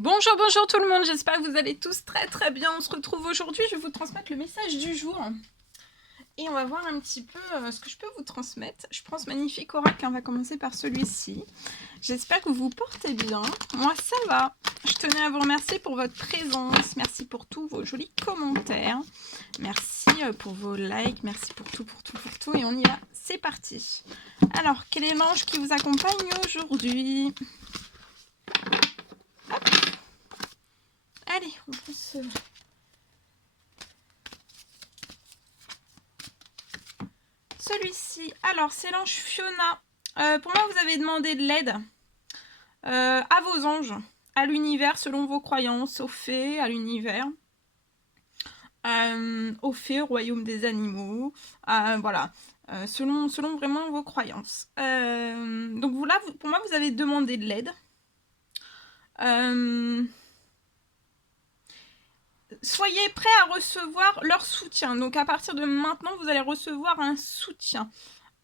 Bonjour, bonjour tout le monde, j'espère que vous allez tous très bien. On se retrouve aujourd'hui, je vais vous transmettre le message du jour. Et on va voir un petit peu ce que je peux vous transmettre. Je prends ce magnifique oracle, on va commencer par celui-ci. J'espère que vous vous portez bien. Moi, ça va. Je tenais à vous remercier pour votre présence. Merci pour tous vos jolis commentaires. Merci pour vos likes. Merci pour tout. Et on y va. C'est parti. Alors, quel est l'ange qui vous accompagne aujourd'hui? Hop. Allez, on peut se... Celui-ci, alors c'est l'ange Fiona. Pour moi, vous avez demandé de l'aide à vos anges, à l'univers selon vos croyances, aux fées, à l'univers, aux fées, au royaume des animaux, voilà, selon vraiment vos croyances. Donc vous, là, pour moi, vous avez demandé de l'aide. Soyez prêts à recevoir leur soutien. Donc à partir de maintenant, vous allez recevoir un soutien.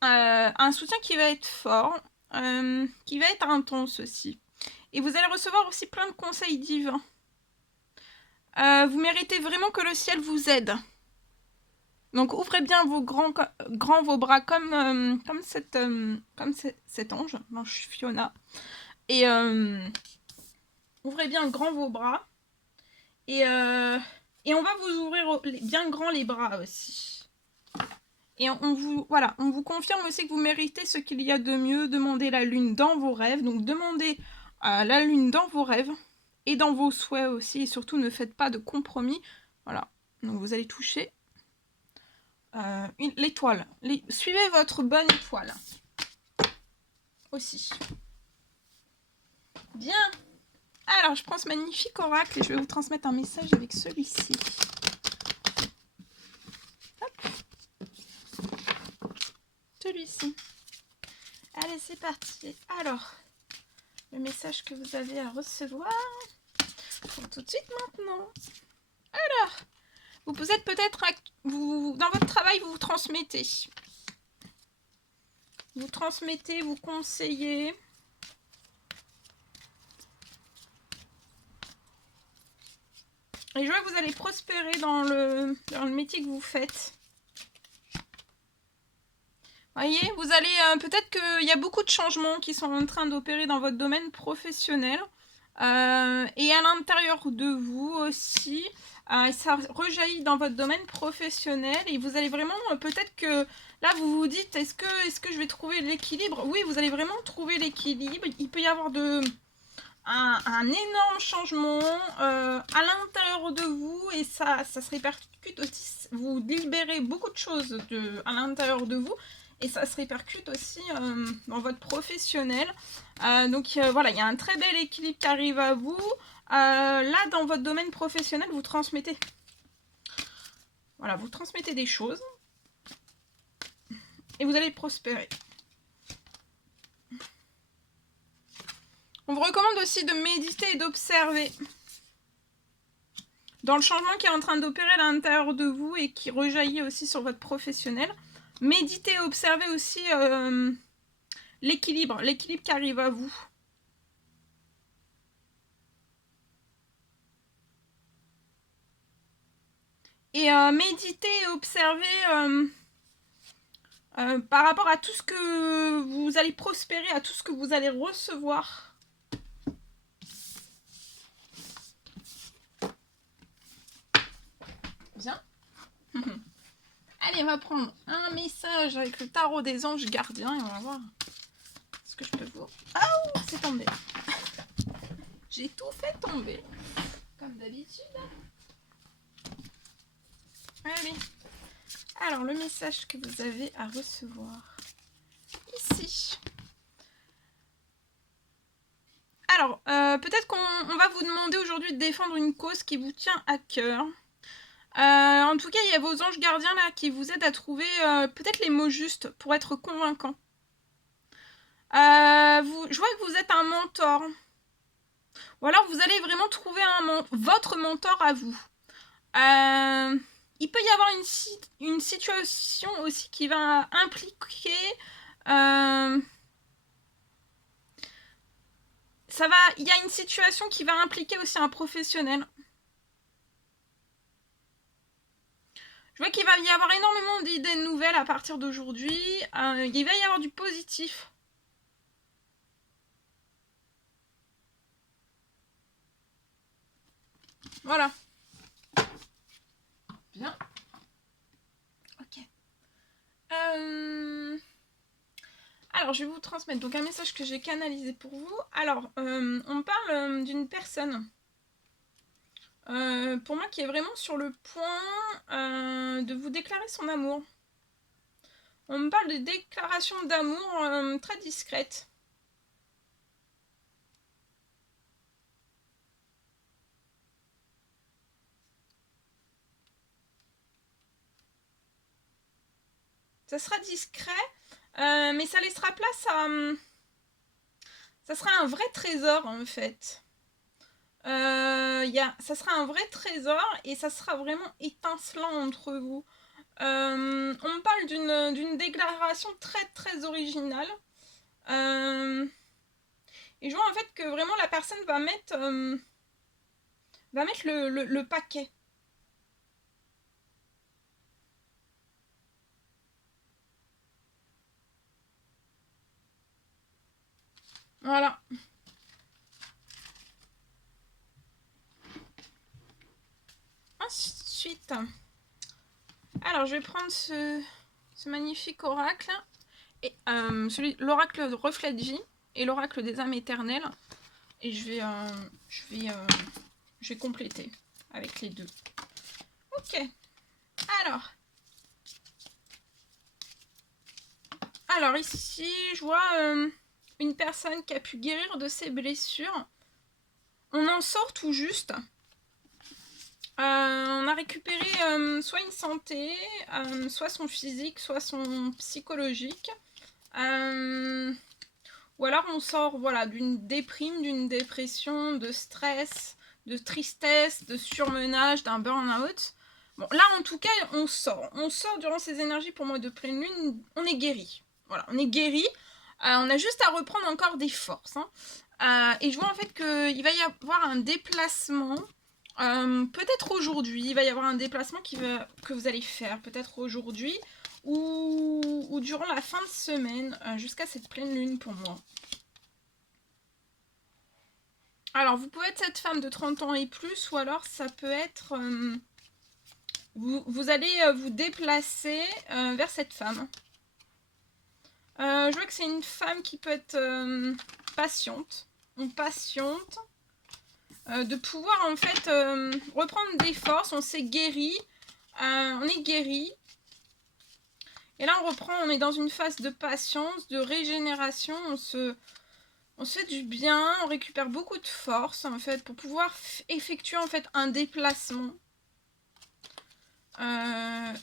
Un soutien qui va être fort, qui va être intense aussi. Et vous allez recevoir aussi plein de conseils divins. Vous méritez vraiment que le ciel vous aide. Donc ouvrez bien vos grands vos bras comme cet ange, l'ange Fiona. Et ouvrez bien grand vos bras. Et on va vous ouvrir bien grand les bras aussi. Et on vous confirme aussi que vous méritez ce qu'il y a de mieux. Demandez la lune dans vos rêves. Donc demandez la lune dans vos rêves et dans vos souhaits aussi. Et surtout, ne faites pas de compromis. Voilà. Donc vous allez toucher l'étoile. Suivez votre bonne étoile. Aussi. Bien. Alors, je prends ce magnifique oracle et je vais vous transmettre un message avec celui-ci. Celui-ci. Allez, c'est parti. Alors, le message que vous avez à recevoir pour tout de suite maintenant. Alors, vous êtes peut-être dans votre travail, vous transmettez. Vous transmettez, vous conseillez. Et je vois que vous allez prospérer dans le métier que vous faites. Voyez, vous allez peut-être qu'il y a beaucoup de changements qui sont en train d'opérer dans votre domaine professionnel et à l'intérieur de vous aussi. Ça rejaillit dans votre domaine professionnel et vous allez vraiment peut-être que là vous vous dites est-ce que je vais trouver l'équilibre? Oui, vous allez vraiment trouver l'équilibre. Il peut y avoir un énorme changement à l'intérieur de vous et ça se répercute aussi. Vous libérez beaucoup de choses à l'intérieur de vous. Et ça se répercute aussi dans votre professionnel. Donc voilà, il y a un très bel équilibre qui arrive à vous. Là, dans votre domaine professionnel, vous transmettez. Voilà, vous transmettez des choses. Et vous allez prospérer. On vous recommande aussi de méditer et d'observer. Dans le changement qui est en train d'opérer à l'intérieur de vous et qui rejaillit aussi sur votre professionnel. Méditez et observez aussi l'équilibre qui arrive à vous. Et méditez et observez par rapport à tout ce que vous allez prospérer, à tout ce que vous allez recevoir. Bien. Allez, on va prendre un message avec le tarot des anges gardiens et on va voir ce que je peux vous... Ah, c'est tombé. J'ai tout fait tomber. Comme d'habitude. Allez. Alors, le message que vous avez à recevoir. Ici. Alors, peut-être qu'on va vous demander aujourd'hui de défendre une cause qui vous tient à cœur. En tout cas, il y a vos anges gardiens là qui vous aident à trouver peut-être les mots justes pour être convaincant. Je vois que vous êtes un mentor. Ou alors vous allez vraiment trouver votre mentor à vous. Il peut y avoir une situation aussi qui va impliquer... ça va, il y a une situation qui va impliquer aussi un professionnel. Je vois qu'il va y avoir énormément d'idées nouvelles à partir d'aujourd'hui. Il va y avoir du positif. Voilà. Bien. Ok. Alors, je vais vous transmettre donc un message que j'ai canalisé pour vous. Alors, on parle d'une personne, pour moi, qui est vraiment sur le point de vous déclarer son amour. On me parle de déclaration d'amour très discrète. Ça sera discret, mais ça laissera place à... ça sera un vrai trésor, en fait. Ça sera un vrai trésor et ça sera vraiment étincelant entre vous. On me parle d'une déclaration très très originale. Et je vois en fait que vraiment la personne va mettre le paquet. Voilà. Ensuite, alors je vais prendre ce magnifique oracle, et l'oracle reflet de vie et l'oracle des âmes éternelles, et je vais compléter avec les deux. Ok. Alors ici, je vois une personne qui a pu guérir de ses blessures. On en sort tout juste. On a récupéré soit une santé, soit son physique, soit son psychologique. Ou alors on sort voilà, d'une déprime, d'une dépression, de stress, de tristesse, de surmenage, d'un burn-out. Bon, là en tout cas, on sort. On sort durant ces énergies pour moi de pleine lune. On est guéri. Voilà, on est guéri. On a juste à reprendre encore des forces. Hein. Et je vois en fait qu'il va y avoir un déplacement. Peut-être aujourd'hui, il va y avoir un déplacement que vous allez faire. Peut-être aujourd'hui ou durant la fin de semaine jusqu'à cette pleine lune pour moi. Alors, vous pouvez être cette femme de 30 ans et plus, ou alors ça peut être... vous allez vous déplacer vers cette femme. Je vois que c'est une femme qui peut être patiente. On patiente. De pouvoir en fait reprendre des forces. On s'est guéri. On est guéri. Et là on reprend, on est dans une phase de patience, de régénération. On se fait du bien, on récupère beaucoup de force en fait pour pouvoir effectuer en fait un déplacement. On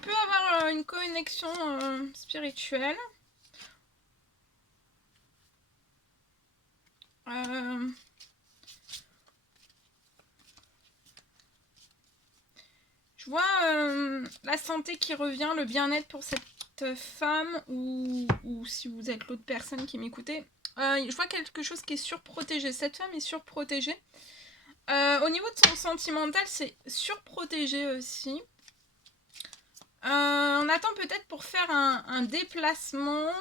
peut avoir une connexion spirituelle. Je vois la santé qui revient, le bien-être pour cette femme ou si vous êtes l'autre personne qui m'écoutait. Je vois quelque chose qui est surprotégé. Cette femme est surprotégée. Au niveau de son sentimental, c'est surprotégé aussi. On attend peut-être pour faire un déplacement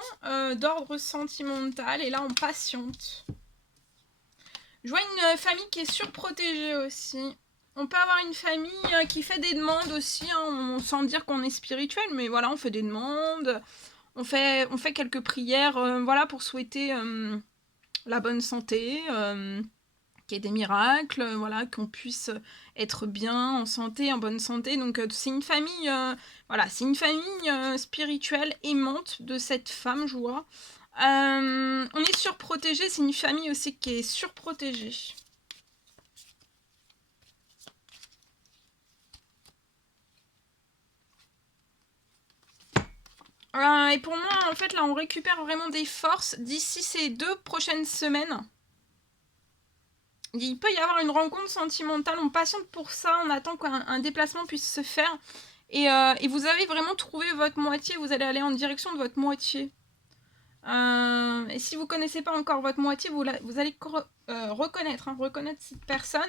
d'ordre sentimental. Et là, on patiente. Je vois une famille qui est surprotégée aussi. On peut avoir une famille qui fait des demandes aussi, hein, sans dire qu'on est spirituel, mais voilà, on fait des demandes. On fait quelques prières voilà, pour souhaiter la bonne santé, qu'il y ait des miracles, voilà, qu'on puisse être bien, en santé, en bonne santé. Donc c'est une famille, voilà, c'est une famille spirituelle aimante de cette femme, je vois. On est surprotégé, c'est une famille aussi qui est surprotégée. Et pour moi, en fait, là, on récupère vraiment des forces d'ici ces 2 prochaines semaines. Il peut y avoir une rencontre sentimentale, on patiente pour ça, on attend qu'un déplacement puisse se faire. Et vous avez vraiment trouvé votre moitié, vous allez aller en direction de votre moitié. Et si vous connaissez pas encore votre moitié, vous allez reconnaître cette personne.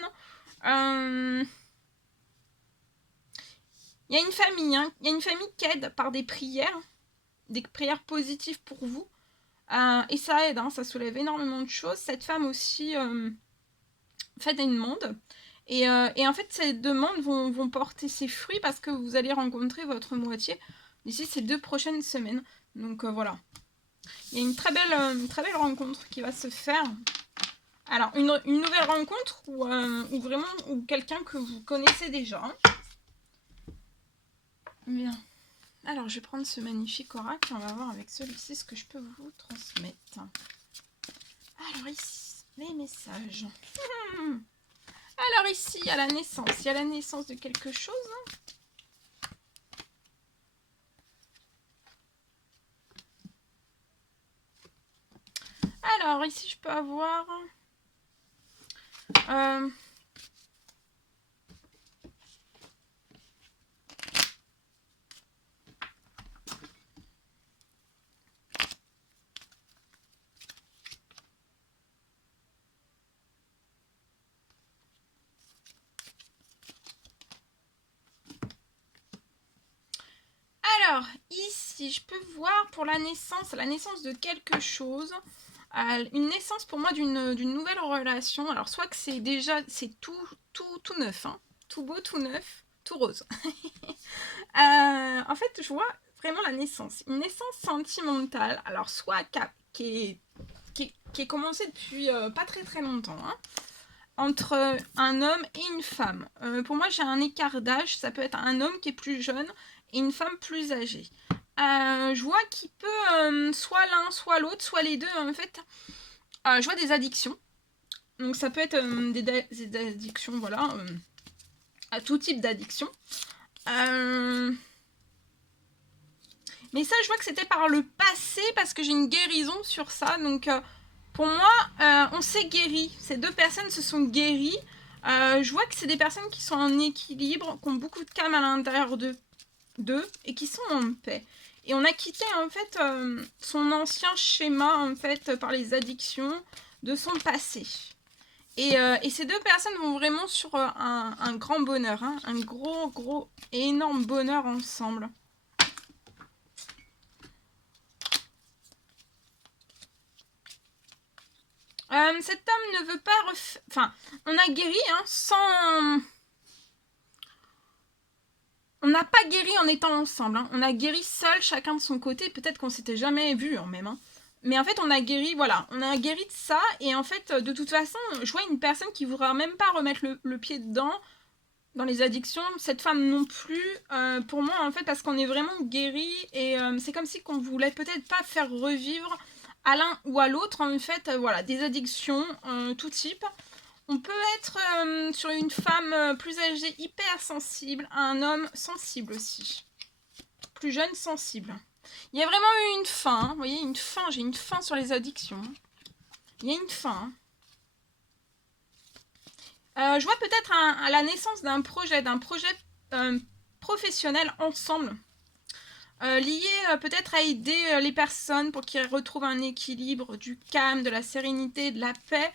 Il y a une famille, il y a une famille qui aide par des prières positives pour vous. Et ça aide, ça soulève énormément de choses. Cette femme aussi fait des demandes. Et en fait, ces demandes vont porter ses fruits parce que vous allez rencontrer votre moitié d'ici ces 2 prochaines semaines. Donc voilà. Il y a une très belle rencontre qui va se faire. Alors, une nouvelle rencontre ou quelqu'un que vous connaissez déjà. Bien. Alors, je vais prendre ce magnifique oracle et on va voir avec celui-ci ce que je peux vous transmettre. Alors ici, les messages. Alors ici, il y a la naissance. Il y a la naissance de quelque chose. Alors ici, je peux avoir... Alors, ici, je peux voir pour la naissance de quelque chose. Une naissance pour moi d'une nouvelle relation. Alors, soit que c'est tout neuf, tout beau, tout neuf, tout rose. En fait, je vois vraiment la naissance. Une naissance sentimentale. Alors, soit qui est commencée depuis pas très très longtemps. Entre un homme et une femme. Pour moi, j'ai un écart d'âge. Ça peut être un homme qui est plus jeune et une femme plus âgée. Je vois qu'il peut soit l'un, soit l'autre, soit les deux. En fait, je vois des addictions. Donc ça peut être des addictions, voilà, à tout type d'addiction. Mais ça, je vois que c'était par le passé parce que j'ai une guérison sur ça. Donc pour moi, on s'est guéri. Ces 2 personnes se sont guéries. Je vois que c'est des personnes qui sont en équilibre, qui ont beaucoup de calme à l'intérieur d'eux et qui sont en paix. Et on a quitté en fait son ancien schéma en fait par les addictions de son passé. Et ces 2 personnes vont vraiment sur un grand bonheur, un gros et énorme bonheur ensemble. Cet homme ne veut pas enfin, on a guéri sans... On n'a pas guéri en étant ensemble. On a guéri seul, chacun de son côté. Peut-être qu'on s'était jamais vu même. Mais en fait, on a guéri, voilà. On a guéri de ça. Et en fait, de toute façon, je vois une personne qui ne voudra même pas remettre le pied dedans, dans les addictions. Cette femme non plus. Pour moi, en fait, parce qu'on est vraiment guéri. Et c'est comme si qu'on voulait peut-être pas faire revivre à l'un ou à l'autre, en fait, voilà, des addictions, tout type. On peut être sur une femme plus âgée, hyper sensible, un homme sensible aussi. Plus jeune, sensible. Il y a vraiment eu une fin, vous voyez, une fin, j'ai une fin sur les addictions. Il y a une fin. Je vois peut-être la naissance d'un projet professionnel ensemble. Lié peut-être à aider les personnes pour qu'ils retrouvent un équilibre, du calme, de la sérénité, de la paix.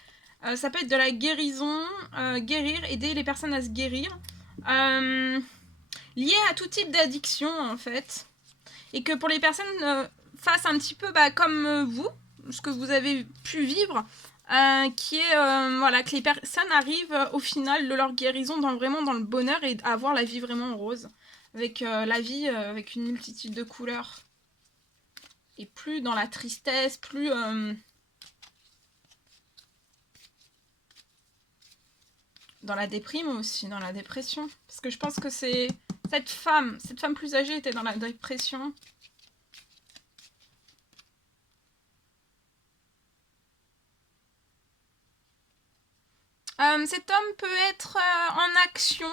Ça peut être de la guérison, guérir, aider les personnes à se guérir. Lié à tout type d'addiction en fait. Et que pour les personnes fassent un petit peu comme vous, ce que vous avez pu vivre, qui est voilà, que les personnes arrivent au final de leur guérison vraiment dans le bonheur et à avoir la vie vraiment rose. Avec la vie, avec une multitude de couleurs. Et plus dans la tristesse, plus... dans la déprime aussi, dans la dépression. Parce que je pense que c'est... Cette femme plus âgée était dans la dépression. Cet homme peut être en action.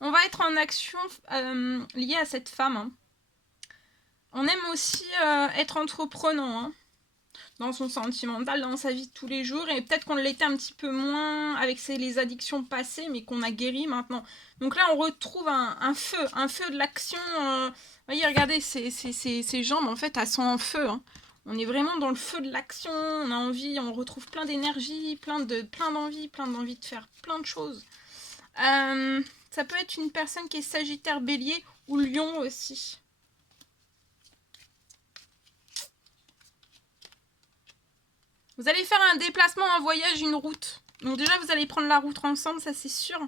On va être en action liée à cette femme. On aime aussi être entreprenant. dans son sentimental, dans sa vie de tous les jours, et peut-être qu'on l'était un petit peu moins avec les addictions passées, mais qu'on a guéri maintenant. Donc là, on retrouve un feu de l'action. Voyez, regardez, ces jambes, en fait, elles sont en feu. Hein. On est vraiment dans le feu de l'action, on a envie, on retrouve plein d'énergie, plein d'envie de faire plein de choses. Ça peut être une personne qui est Sagittaire, Bélier ou Lion aussi. Vous allez faire un déplacement, un voyage, une route. Donc déjà, vous allez prendre la route ensemble, ça c'est sûr.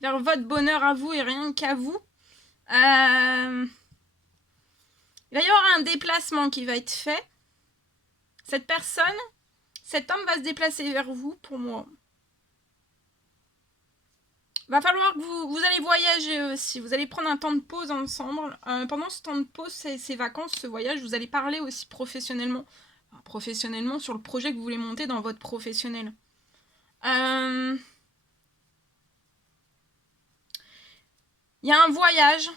Vers votre bonheur à vous et rien qu'à vous. Il va y avoir un déplacement qui va être fait. Cette personne, cet homme va se déplacer vers vous pour moi. Va falloir que vous allez voyager aussi. Vous allez prendre un temps de pause ensemble. Pendant ce temps de pause, ces vacances, ce voyage, vous allez parler aussi professionnellement. Enfin, professionnellement sur le projet que vous voulez monter dans votre professionnel. Il y a un voyage.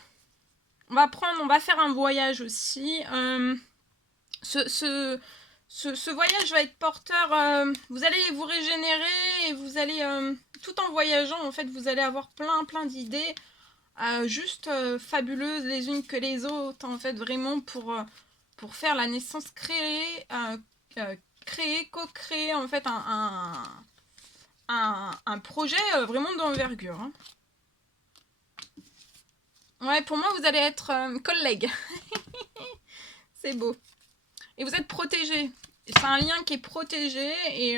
On va faire un voyage aussi. Ce voyage va être porteur. Vous allez vous régénérer et vous allez, tout en voyageant, en fait, vous allez avoir plein d'idées juste fabuleuses les unes que les autres, en fait, vraiment pour faire la naissance, co-créer, en fait, un projet vraiment d'envergure. Hein. Ouais, pour moi, vous allez être collègues. C'est beau. Et vous êtes protégés. C'est un lien qui est protégé et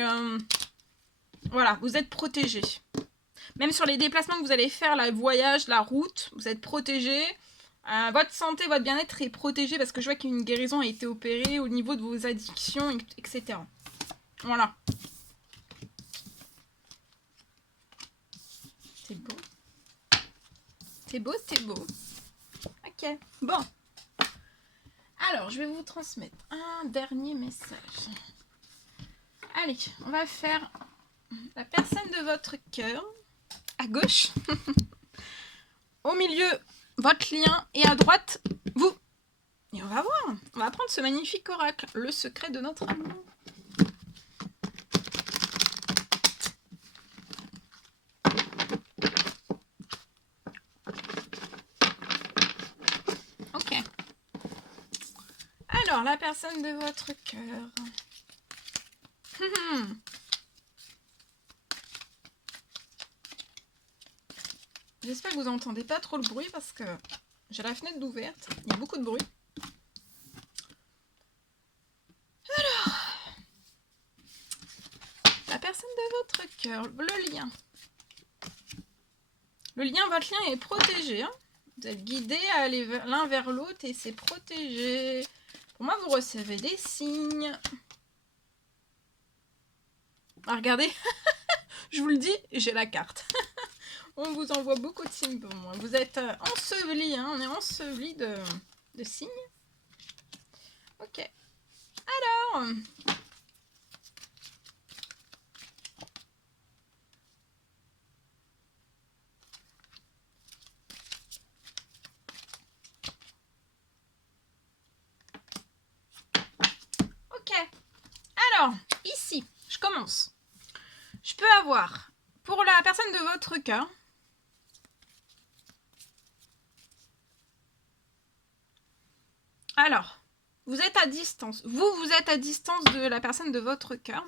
voilà, vous êtes protégés. Même sur les déplacements que vous allez faire, le voyage, la route, vous êtes protégés. Votre santé, votre bien-être est protégé parce que je vois qu'une guérison a été opérée au niveau de vos addictions, etc. Voilà. C'est beau. C'est beau, c'est beau. Ok, bon. Alors, je vais vous transmettre un dernier message. Allez, on va faire la personne de votre cœur, à gauche, au milieu, votre lien, et à droite, vous. Et on va voir, on va prendre ce magnifique oracle, le secret de notre amour. Ok. Alors, la personne de votre cœur. J'espère que vous n'entendez pas trop le bruit parce que j'ai la fenêtre d'ouverte. Il y a beaucoup de bruit. Alors, la personne de votre cœur, le lien. Le lien, votre lien est protégé. Hein. Vous êtes guidés à aller l'un vers l'autre et c'est protégé. Pour moi, vous recevez des signes. Ah, regardez, je vous le dis, j'ai la carte. On vous envoie beaucoup de signes pour moi. Vous êtes ensevelis, hein, on est ensevelis de signes. Ok. Alors... Ok. Alors, ici, je commence. Je peux avoir, pour la personne de votre cœur, alors, vous êtes à distance. Vous êtes à distance de la personne de votre cœur.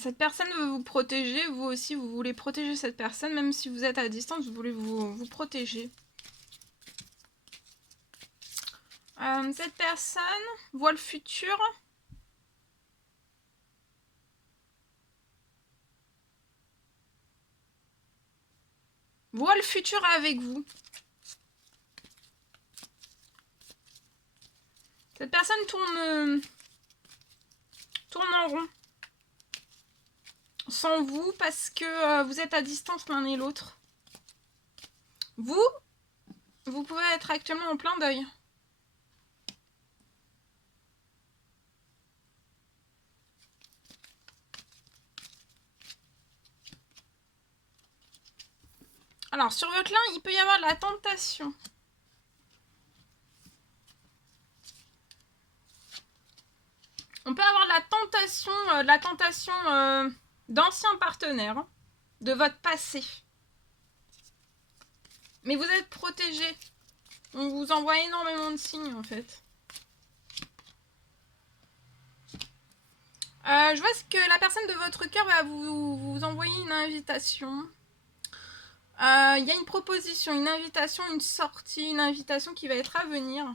Cette personne veut vous protéger, vous aussi, vous voulez protéger cette personne, même si vous êtes à distance, vous voulez vous protéger. Cette personne voit le futur. Voit le futur avec vous. Cette personne tourne en rond. Sans vous parce que vous êtes à distance l'un et l'autre. Vous pouvez être actuellement en plein deuil. Alors, sur votre ligne, il peut y avoir de la tentation. On peut avoir de la tentation d'anciens partenaires, de votre passé. Mais vous êtes protégé. On vous envoie énormément de signes, en fait. Je vois que la personne de votre cœur va vous envoyer une invitation. Il y a une proposition, une invitation, une sortie, une invitation qui va être à venir.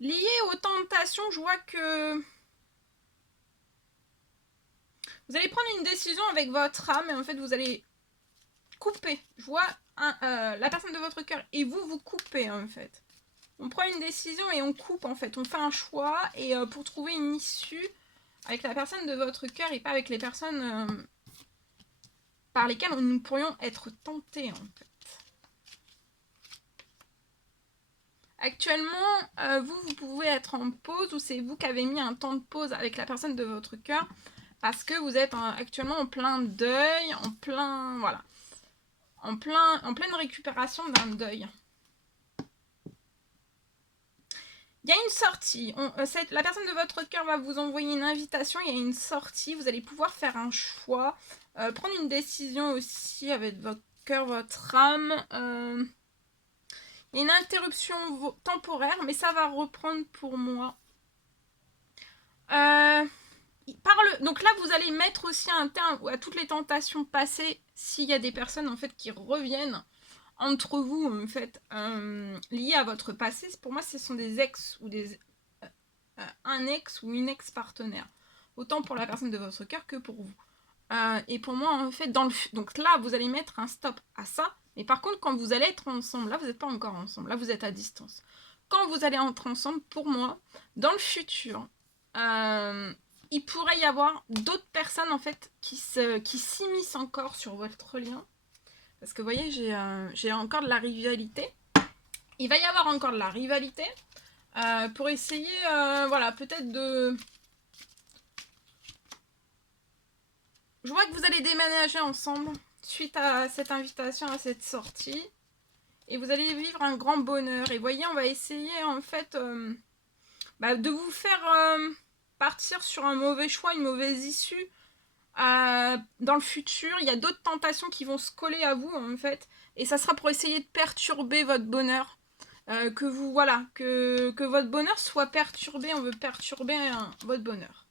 Lié aux tentations, je vois que vous allez prendre une décision avec votre âme et en fait vous allez couper. Je vois la personne de votre cœur et vous coupez en fait. On prend une décision et on coupe en fait. On fait un choix et pour trouver une issue avec la personne de votre cœur et pas avec les personnes par lesquelles nous pourrions être tentés en fait. Actuellement, vous pouvez être en pause ou c'est vous qui avez mis un temps de pause avec la personne de votre cœur parce que vous êtes actuellement en plein deuil, en pleine récupération d'un deuil. Il y a une sortie. La personne de votre cœur va vous envoyer une invitation. Il y a une sortie. Vous allez pouvoir faire un choix. Prendre une décision aussi avec votre cœur, votre âme. Il y a une interruption temporaire, mais ça va reprendre pour moi. Donc là, vous allez mettre aussi un terme à toutes les tentations passées s'il y a des personnes en fait qui reviennent entre vous en fait liées à votre passé. Pour moi, ce sont des ex ou un ex ou une ex-partenaire. Autant pour la personne de votre cœur que pour vous. Et pour moi, en fait, donc là, vous allez mettre un stop à ça. Mais par contre, quand vous allez être ensemble, là, vous n'êtes pas encore ensemble. Là, vous êtes à distance. Quand vous allez entrer ensemble, pour moi, dans le futur, il pourrait y avoir d'autres personnes, en fait, qui s'immiscent encore sur votre lien. Parce que, vous voyez, j'ai encore de la rivalité. Il va y avoir encore de la rivalité pour essayer, voilà, peut-être de... Je vois que vous allez déménager ensemble suite à cette invitation, à cette sortie. Et vous allez vivre un grand bonheur. Et voyez, on va essayer en fait de vous faire partir sur un mauvais choix, une mauvaise issue. Dans le futur, il y a d'autres tentations qui vont se coller à vous en fait. Et ça sera pour essayer de perturber votre bonheur. Que votre bonheur soit perturbé. On veut perturber votre bonheur.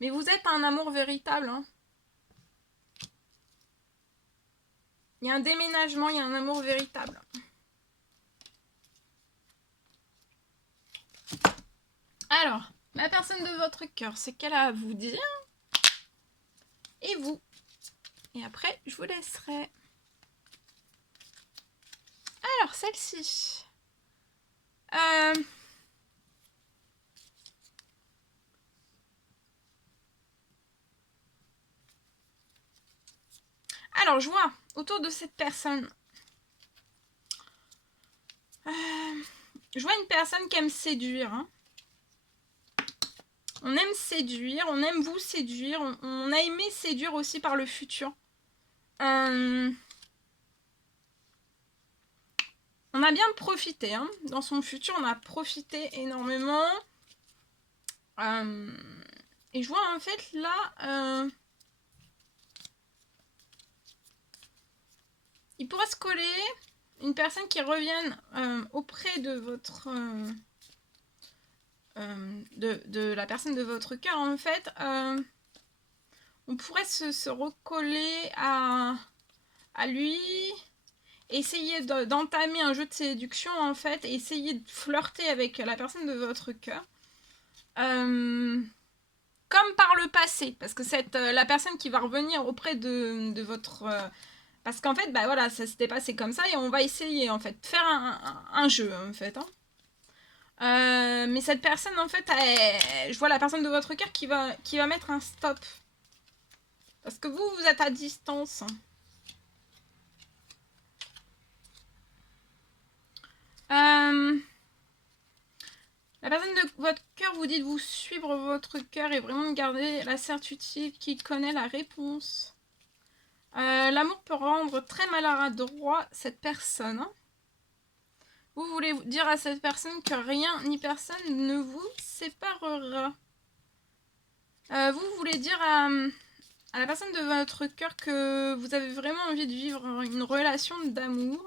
Mais vous êtes un amour véritable, hein. Il y a un déménagement, il y a un amour véritable. Alors, la personne de votre cœur, c'est qu'elle a à vous dire. Et vous. Et après, je vous laisserai. Alors, celle-ci. Alors, je vois autour de cette personne. Je vois une personne qui aime séduire. Hein. On aime séduire, on aime vous séduire. On a aimé séduire aussi par le futur. On a bien profité. Hein. Dans son futur, on a profité énormément. Et je vois en fait là... il pourrait se coller une personne qui revienne auprès de votre... de la personne de votre cœur en fait. On pourrait se recoller à lui, essayer d'entamer un jeu de séduction en fait, et essayer de flirter avec la personne de votre cœur. Comme par le passé, parce que la personne qui va revenir auprès de votre... parce qu'en fait, bah voilà, ça s'était passé comme ça, et on va essayer en fait de faire un jeu en fait. Hein. Mais cette personne en fait, je vois la personne de votre cœur qui va mettre un stop. Parce que vous êtes à distance. La personne de votre cœur vous dit de vous suivre votre cœur et vraiment de garder la certitude qu'il connaît la réponse. L'amour peut rendre très maladroit cette personne. Vous voulez dire à cette personne que rien ni personne ne vous séparera. Vous voulez dire à la personne de votre cœur que vous avez vraiment envie de vivre une relation d'amour.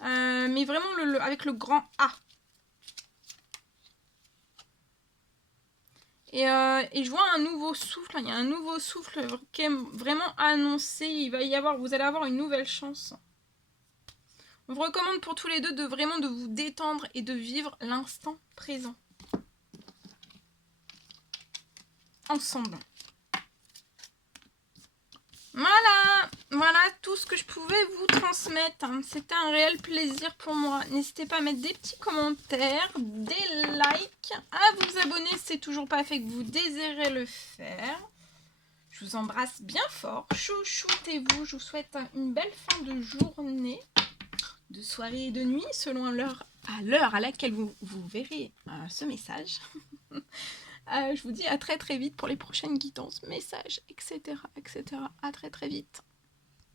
Mais vraiment avec le grand A. Et je vois un nouveau souffle, il y a un nouveau souffle qui est vraiment annoncé, vous allez avoir une nouvelle chance. On vous recommande pour tous les deux de vraiment de vous détendre et de vivre l'instant présent. Ensemble. Voilà tout ce que je pouvais vous transmettre. C'était un réel plaisir pour moi. N'hésitez pas à mettre des petits commentaires, des likes, à vous abonner si c'est toujours pas fait que vous désirez le faire. Je vous embrasse bien fort. Chouchoutez-vous. Je vous souhaite une belle fin de journée, de soirée et de nuit, selon l'heure à laquelle vous verrez ce message. Je vous dis à très très vite pour les prochaines guidances, messages, etc. À très très vite.